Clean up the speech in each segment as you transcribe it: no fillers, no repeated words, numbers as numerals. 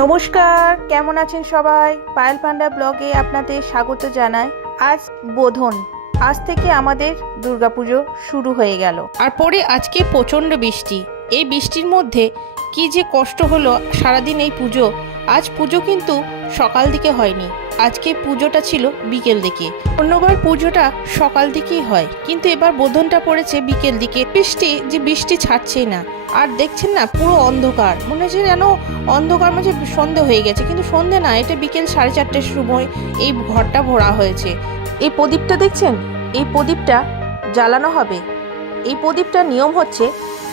নমস্কার, কেমন আছেন সবাই? পায়েল পান্ডা ব্লগে আপনাদের স্বাগত জানাই। আজ বোধন, আজ থেকে আমাদের দুর্গাপুজো শুরু হয়ে গেল। আর পরে আজকে প্রচণ্ড বৃষ্টি। এই বৃষ্টির মধ্যে কি যে কষ্ট হলো সারাদিন এই পুজো। আজ পুজো কিন্তু সকাল দিকে হয়নি, আজকে পুজোটা ছিল বিকেল দিকে। অন্যবার পুজোটা সকাল দিকেই হয়, কিন্তু এবার বোধনটা পড়েছে বিকেল দিকে। বৃষ্টি ছাড়ছেই না। আর দেখছেন না, পুরো অন্ধকার, মনে হচ্ছে যেন অন্ধকার মাঝে সন্ধে হয়ে গেছে, কিন্তু সন্ধে না, এটা বিকেল 4:30টার সময় এই ঘরটা ভরা হয়েছে। এই প্রদীপটা দেখছেন, এই প্রদীপটা জ্বালানো হবে। এই প্রদীপটা নিয়ম হচ্ছে,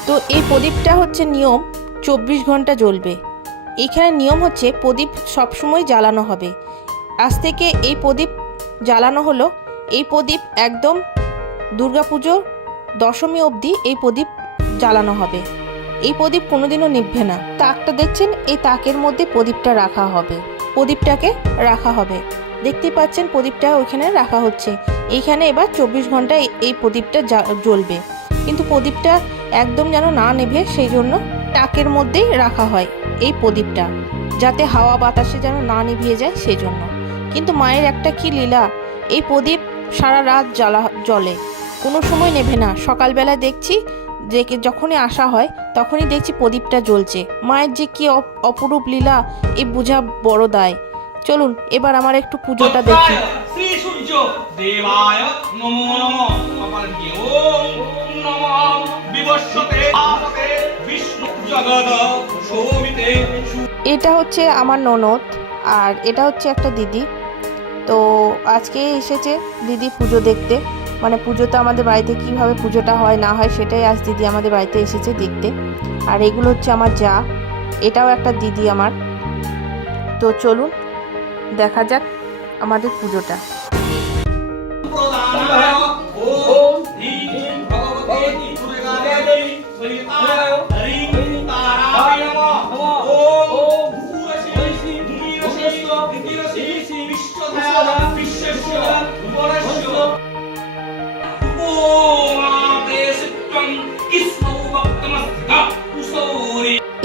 তো এই প্রদীপটা হচ্ছে নিয়ম 24 ঘন্টা জ্বলবে। এখানে নিয়ম হচ্ছে প্রদীপ সবসময় জ্বালানো হবে। আজ থেকে এই প্রদীপ জ্বালানো হলো। এই প্রদীপ একদম দুর্গাপুজোর দশমী অবধি এই প্রদীপ জ্বালানো হবে। এই প্রদীপ কোনোদিনও নিভবে না। তাকটা দেখছেন, এই তাকের মধ্যে প্রদীপটা রাখা হবে, প্রদীপটাকে রাখা হবে। দেখতেই পাচ্ছেন প্রদীপটা ওইখানে রাখা হচ্ছে। এইখানে এবার 24 ঘন্টা এই প্রদীপটা জ্বলবে, কিন্তু প্রদীপটা একদম যেন না নেভে সেই জন্য তাকের মধ্যেই রাখা হয় এই প্রদীপটা, যাতে হাওয়া বাতাসে যেন না নিভিয়ে যায় সেই জন্য। কিন্তু মায়ের একটা কি লীলা, এই প্রদীপ সারা রাত জ্বলে, কোনো সময় নেভে না। সকালবেলায় দেখছি যে যখনই আসা হয় তখনই দেখছি প্রদীপটা জ্বলছে। মায়ের যে কি অপরূপ লীলা, এই বোঝা বড় দায়। চলুন এবার আমার একটু পুজোটা দেখি। শ্রী সূর্য দেবায় নমো নমঃ। কপালকে ওম নমঃ বিবস্বতে আপতে বিষ্ণু জগৎ শোভিতে। এটা হচ্ছে আমার ননদ, আর এটা হচ্ছে একটা দিদি। তো আজকে এসেছে দিদি পুজো দেখতে, মানে পুজোতে আমাদের বাড়িতে কিভাবে পুজোটা হয় না হয় সেটাই আজ দিদি আমাদের বাড়িতে এসেছে দেখতে। আর এগুলো হচ্ছে আমার যা, এটাও একটা দিদি আমার। তো চলুন দেখা যাক আমাদের পুজোটা।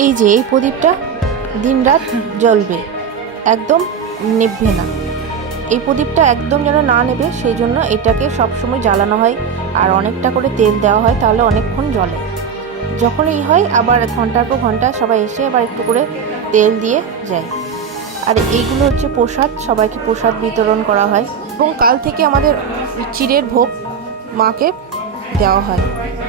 এই যে এই প্রদীপটা দিনরাত জ্বলবে, একদম নেভবে না। এই প্রদীপটা একদম যেন না নেবে সেই জন্য এটাকে সবসময় জ্বালানো হয়, আর অনেকটা করে তেল দেওয়া হয়, তাহলে অনেকক্ষণ জ্বলে। যখন এই হয় আবার ঘন্টার পর ঘন্টা সবাই এসে আবার একটু করে তেল দিয়ে যায়। আর এইগুলো হচ্ছে প্রসাদ, সবাইকে প্রসাদ বিতরণ করা হয়। এবং কাল থেকে আমাদের চিড়ের ভোগ মাকে দেওয়া হয়।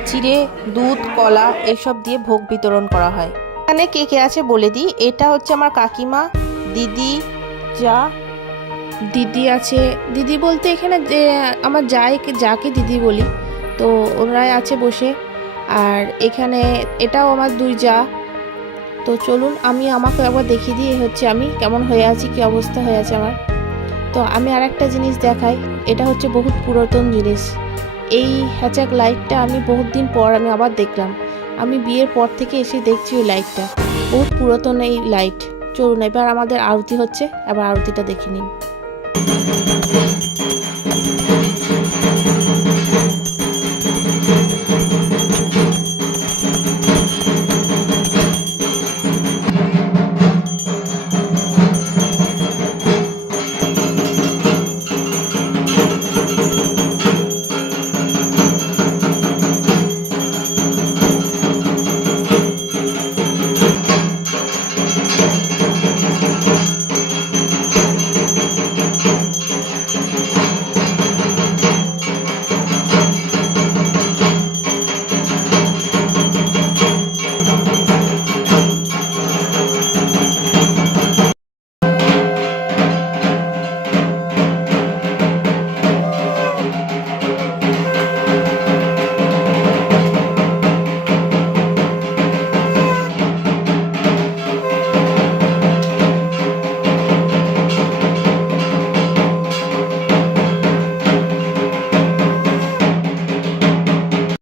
চিড়ে, দুধ, কলা এসব দিয়ে ভোগ বিতরণ করা হয়। এখানে কে কে আছে বলে দিই। এটা হচ্ছে আমার কাকিমা, দিদি, যা, দিদি আছে। দিদি বলতে এখানে আমার যাকে দিদি বলি, তো ওনারাই আছে বসে। আর এখানে এটাও আমার দুই যা। তো চলুন আমাকে একবার দেখিয়ে দিই হচ্ছে আমি কেমন হয়ে আছি, কি অবস্থা হয়ে আছে আমার। তো আমি আর একটা জিনিস দেখাই। এটা হচ্ছে বহুত পুরাতন জিনিস। এই হ্যাচাক লাইটটা আমি বহুত দিন পর আমি আবার দেখলাম। আমি বিয়ের পর থেকে এসে দেখছি ওই লাইটটা, বহুত পুরাতন এই লাইট। চলুন এবার আমাদের আরতি হচ্ছে, এবার আরতিটা দেখে নিন।